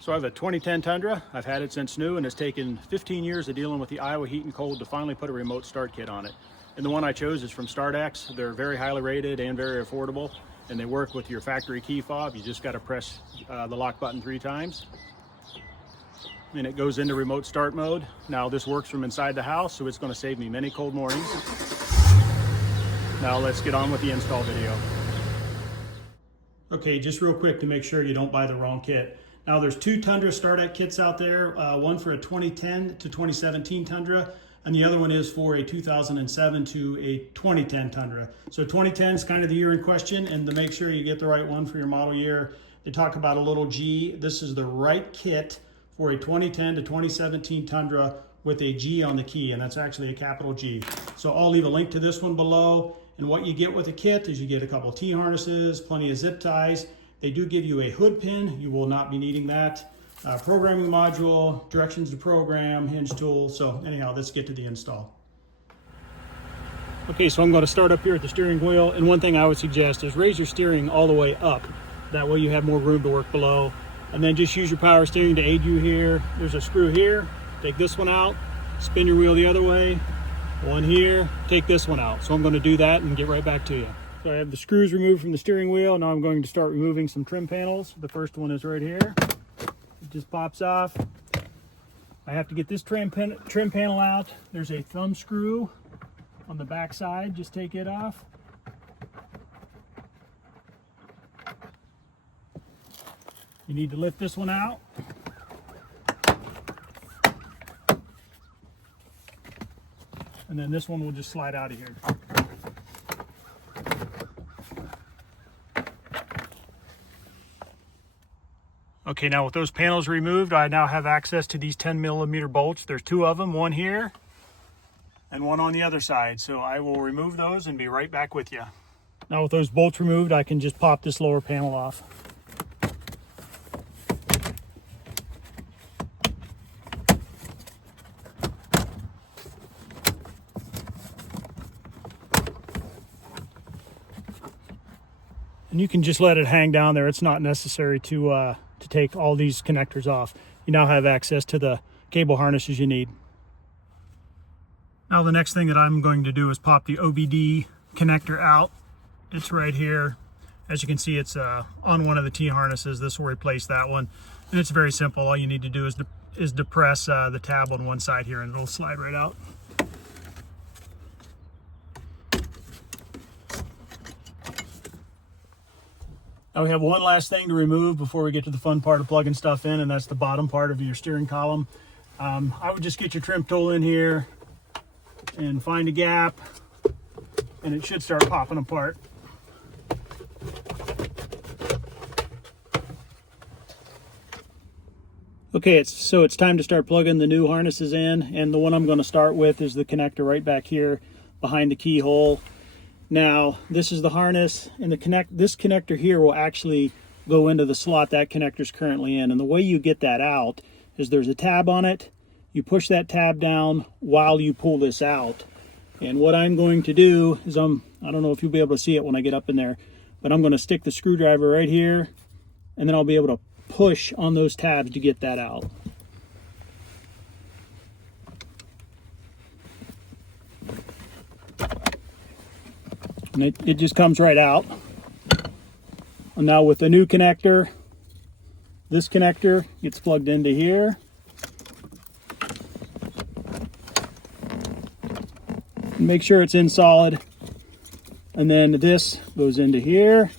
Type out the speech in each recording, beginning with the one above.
So I have a 2010 Tundra. I've had it since new, and it's taken 15 years of dealing with the Iowa heat and cold to finally put a remote start kit on it. And the one I chose is from StartX. They're very highly rated and very affordable, and they work with your factory key fob. You just got to press the lock button 3 times. And it goes into remote start mode. Now this works from inside the house, so it's going to save me many cold mornings. Now let's get on with the install video. Okay, just real quick to make sure you don't buy the wrong kit. Now there's 2 Tundra StartX kits out there, one for a 2010 to 2017 Tundra, and the other one is for a 2007 to a 2010 Tundra. So 2010 is kind of the year in question, and to make sure you get the right one for your model year, they talk about a little G. This is the right kit for a 2010 to 2017 Tundra with a G on the key, and that's actually a capital G. So I'll leave a link to this one below. And what you get with the kit is you get a couple T-harnesses, plenty of zip ties. They do give you a hood pin. You will not be needing that. Programming module, directions to program, hinge tool. So anyhow, let's get to the install. Okay, so I'm going to start up here at the steering wheel. And one thing I would suggest is raise your steering all the way up. That way you have more room to work below. And then just use your power steering to aid you here. There's a screw here. Take this one out, spin your wheel the other way. One here, take this one out. So I'm going to do that and get right back to you. So I have the screws removed from the steering wheel. Now I'm going to start removing some trim panels. The first one is right here. It just pops off. I have to get this trim panel out. There's a thumb screw on the back side. Just take it off. You need to lift this one out. And then this one will just slide out of here. Okay, now with those panels removed, I now have access to these 10mm bolts. There's 2 of them, one here and one on the other side. So I will remove those and be right back with you. Now with those bolts removed, I can just pop this lower panel off. And you can just let it hang down there. It's not necessary to take all these connectors off. You now have access to the cable harnesses you need. Now the next thing that I'm going to do is pop the OBD connector out. It's right here. As you can see, it's on one of the T-harnesses. This will replace that one. And it's very simple. All you need to do is depress the tab on one side here and it'll slide right out. Now we have one last thing to remove before we get to the fun part of plugging stuff in, and that's the bottom part of your steering column. I would just get your trim tool in here and find a gap, and it should start popping apart. Okay, so it's time to start plugging the new harnesses in, and the one I'm going to start with is the connector right back here behind the keyhole. Now, this is the harness, and this connector here will actually go into the slot that connector is currently in. And the way you get that out is there's a tab on it. You push that tab down while you pull this out. And what I'm going to do is I don't know if you'll be able to see it when I get up in there, but I'm going to stick the screwdriver right here, and then I'll be able to push on those tabs to get that out. And it just comes right out. And now with the new connector, this connector gets plugged into here. And make sure it's in solid. And then this goes into here.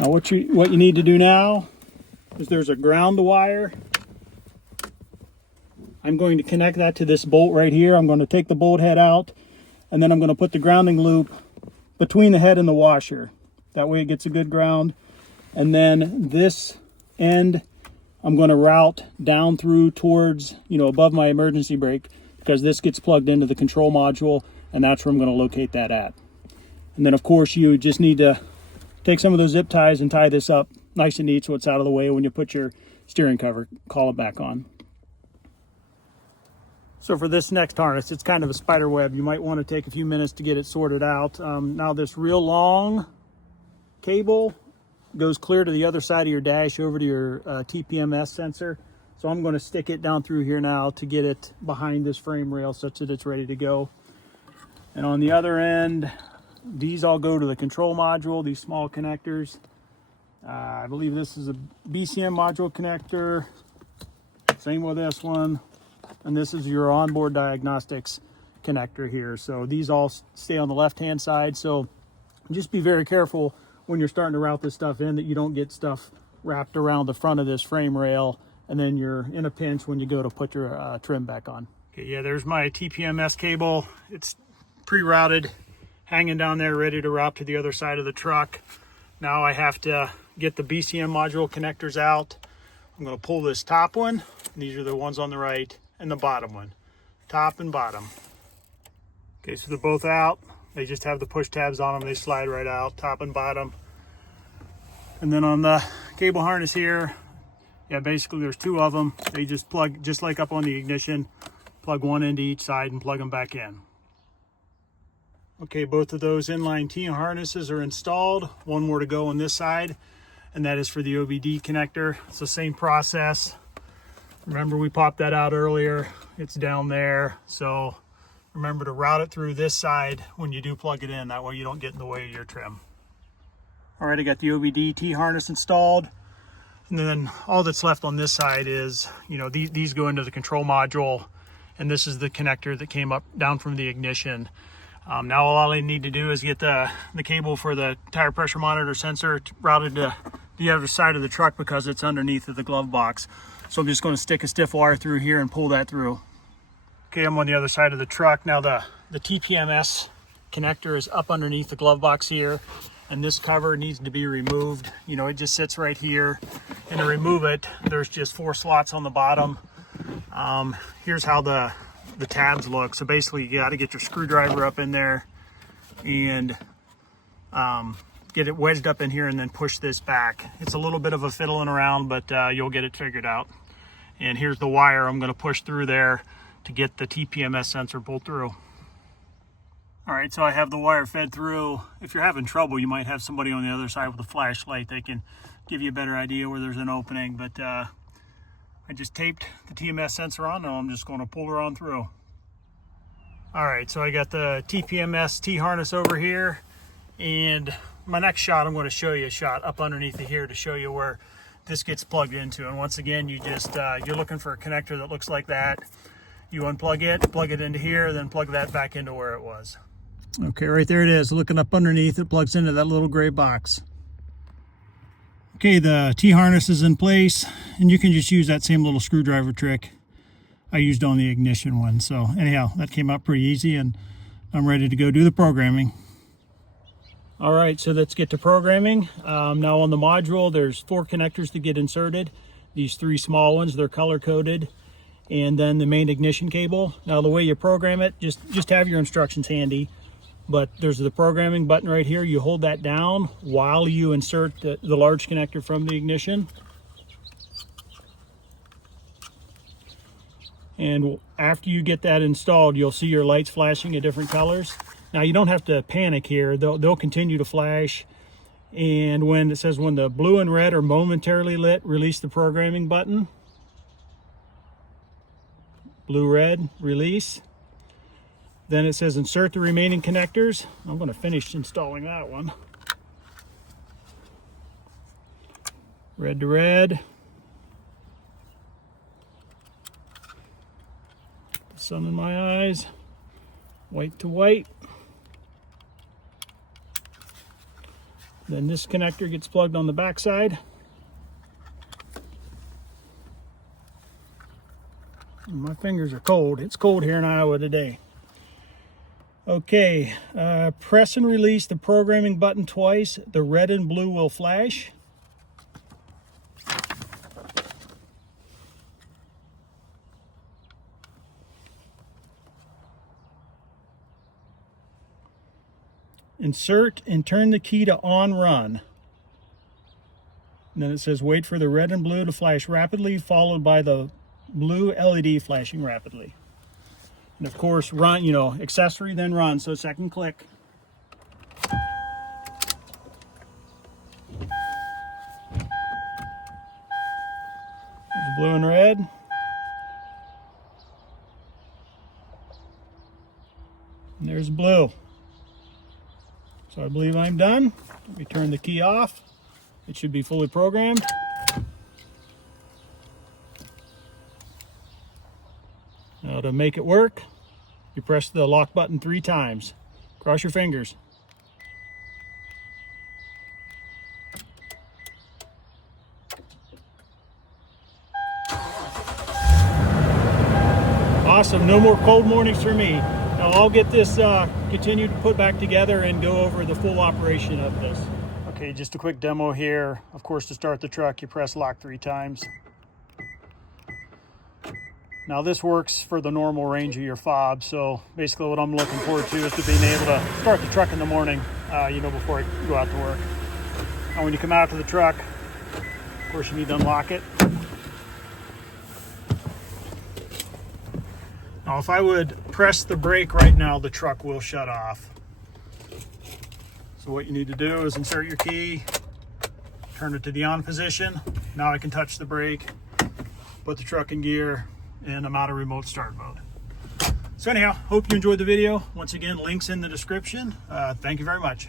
Now what you need to do now is there's a ground wire. I'm going to connect that to this bolt right here. I'm going to take the bolt head out, and then I'm going to put the grounding loop between the head and the washer. That way it gets a good ground. And then this end, I'm going to route down through towards, above my emergency brake, because this gets plugged into the control module, and that's where I'm going to locate that at. And then of course you just need to take some of those zip ties and tie this up nice and neat so it's out of the way when you put your steering cover column back on. So for this next harness, it's kind of a spider web. You might want to take a few minutes to get it sorted out. Now this real long cable goes clear to the other side of your dash over to your TPMS sensor. So I'm going to stick it down through here now to get it behind this frame rail such that it's ready to go. And on the other end, these all go to the control module, these small connectors. I believe this is a BCM module connector. Same with this one. And this is your onboard diagnostics connector here. So these all stay on the left-hand side. So just be very careful when you're starting to route this stuff in that you don't get stuff wrapped around the front of this frame rail and then you're in a pinch when you go to put your trim back on. Okay, yeah, there's my TPMS cable. It's pre-routed, hanging down there, ready to route to the other side of the truck. Now I have to get the BCM module connectors out. I'm going to pull this top one. These are the ones on the right, and the bottom one, top and bottom. Okay, so they're both out. They just have the push tabs on them. They slide right out, top and bottom. And then on the cable harness here, yeah, basically there's two of them. They just plug, just like up on the ignition, plug one into each side and plug them back in. Okay, both of those inline T harnesses are installed. One more to go on this side, and that is for the OBD connector. It's the same process. Remember, we popped that out earlier. It's down there. So remember to route it through this side when you do plug it in. That way you don't get in the way of your trim. All right, I got the OBD T harness installed. And then all that's left on this side is, you know, these go into the control module. And this is the connector that came up down from the ignition. Now all I need to do is get the cable for the tire pressure monitor sensor routed to the other side of the truck because it's underneath of the glove box. So I'm just going to stick a stiff wire through here and pull that through. Okay, I'm on the other side of the truck. Now the TPMS connector is up underneath the glove box here, and this cover needs to be removed. You know, it just sits right here, and to remove it, there's just 4 slots on the bottom. Here's how the tabs look. So basically you got to get your screwdriver up in there and get it wedged up in here and then push this back. It's a little bit of a fiddling around, but you'll get it figured out. And here's the wire I'm going to push through there to get the TPMS sensor pulled through. All right, so I have the wire fed through. If you're having trouble, you might have somebody on the other side with a flashlight. They can give you a better idea where there's an opening, but I just taped the TMS sensor on. Now I'm just going to pull her on through. All right, so I got the TPMS T-harness over here, and my next shot, I'm going to show you a shot up underneath it here to show you where this gets plugged into. And once again, you just, you're looking for a connector that looks like that. You unplug it, plug it into here, then plug that back into where it was. Okay, right there it is. Looking up underneath, it plugs into that little gray box. Okay, the T-harness is in place, and you can just use that same little screwdriver trick I used on the ignition one. So anyhow, that came out pretty easy, and I'm ready to go do the programming. All right, so let's get to programming. Now on the module, there's 4 connectors to get inserted. These 3 small ones, they're color-coded, and then the main ignition cable. Now the way you program it, just have your instructions handy. But there's the programming button right here. You hold that down while you insert the large connector from the ignition. And after you get that installed, you'll see your lights flashing at different colors. Now you don't have to panic here. They'll continue to flash. And when it says when the blue and red are momentarily lit, release the programming button. Blue, red, release. Then it says insert the remaining connectors. I'm going to finish installing that one. Red to red. Sun in my eyes. White to white. Then this connector gets plugged on the back side. My fingers are cold. It's cold here in Iowa today. Okay, press and release the programming button twice. The red and blue will flash. Insert and turn the key to on run. And then it says wait for the red and blue to flash rapidly, followed by the blue LED flashing rapidly. And of course, run, you know, accessory, then run. So second click. There's blue and red. And there's blue. So I believe I'm done. Let me turn the key off. It should be fully programmed. Now to make it work, you press the lock button 3 times. Cross your fingers. Awesome, no more cold mornings for me. Now I'll get this continued to put back together and go over the full operation of this. Okay, just a quick demo here. Of course, to start the truck, you press lock 3 times. Now this works for the normal range of your fob, so basically what I'm looking forward to is to being able to start the truck in the morning, you know, before I go out to work. Now when you come out to the truck, of course you need to unlock it. Now if I would press the brake right now, the truck will shut off. So what you need to do is insert your key, turn it to the on position. Now I can touch the brake, put the truck in gear, and I'm out of remote start mode. So anyhow, hope you enjoyed the video. Once again, links in the description. Thank you very much.